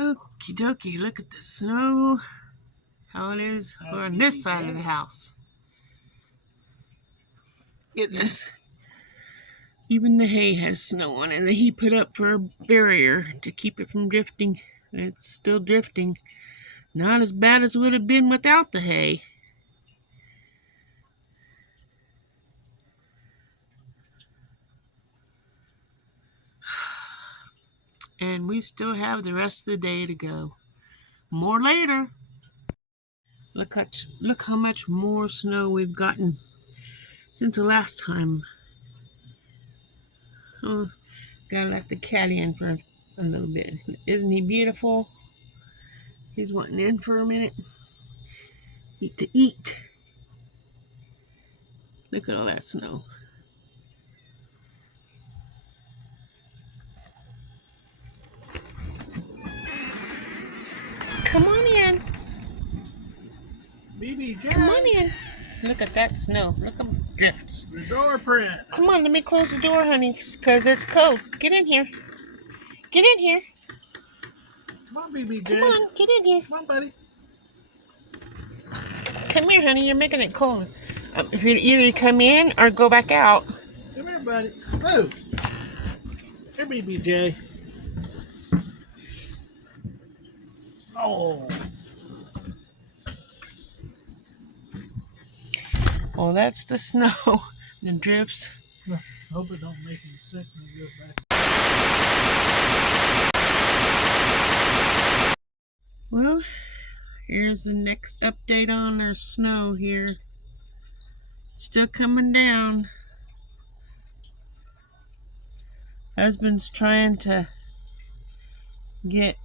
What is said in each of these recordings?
Okie dokie, look at the snow, how it is on this side of the house. Get this. Even the hay has snow on it that he put up for a barrier to keep it from drifting. It's still drifting. Not as bad as it would have been without the hay. And we still have the rest of the day to go. More later. Look how much more snow we've gotten since the last time. Oh, gotta let the cat in for a little bit. Isn't he beautiful? He's wanting in for a minute. Eat to eat. Look at all that snow. Come on in. BB, Come on in. Look at that snow. Look at the drifts. The door print. Come on, let me close the door, honey, because it's cold. Get in here. Get in here. Come on, BBJ. Come on, get in here. Come on, buddy. Come here, honey. You're making it cold. If you either come in or go back out. Come here, buddy. Move. Here, BBJ. Oh. Oh, that's the snow. The drifts. Hope it don't make you sick when you go back. Well, here's the next update on our snow here. Still coming down. Husband's trying to get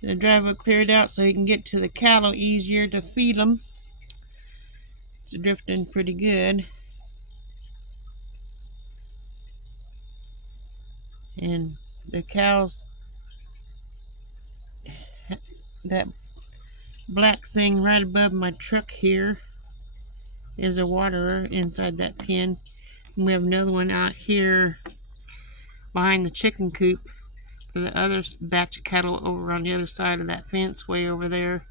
the driveway cleared out so he can get to the cattle easier to feed them. It's drifting pretty good. And the cows, that black thing right above my truck here is a waterer inside that pen. And we have another one out here behind the chicken coop for the other batch of cattle over on the other side of that fence way over there.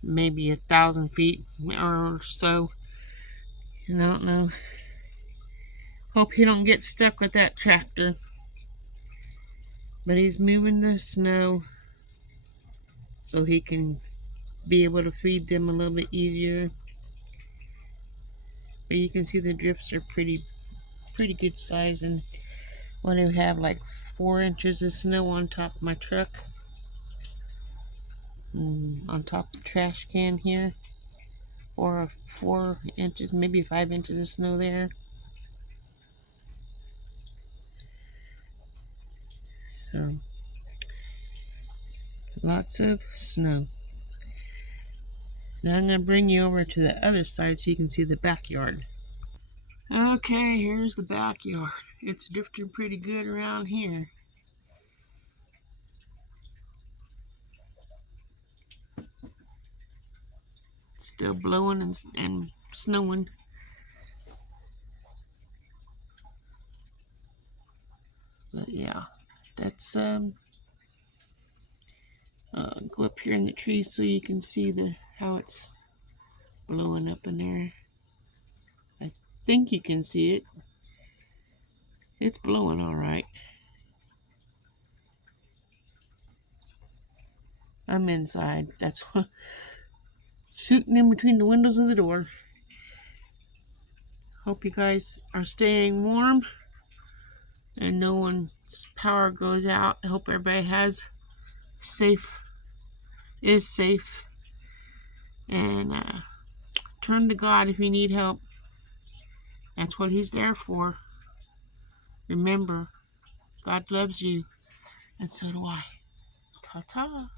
Maybe 1,000 feet or so. I don't know. Hope he don't get stuck with that tractor. But he's moving the snow so he can be able to feed them a little bit easier. But you can see the drifts are pretty good size, and when I have like 4 inches of snow on top of my truck, on top of the trash can here, or 4 inches, maybe 5 inches of snow there. So lots of snow. Now I'm going to bring you over to the other side so you can see the backyard. Okay, here's the backyard. It's drifting pretty good around here. It's still blowing and snowing. But yeah. That's go up here in the trees so you can see how it's blowing up in there. I think you can see it. It's blowing all right. I'm inside. That's what shooting in between the windows of the door. Hope you guys are staying warm and no one's power goes out. I hope everybody is safe, and turn to God if you need help. That's what He's there for. Remember, God loves you, and so do I. Ta-ta.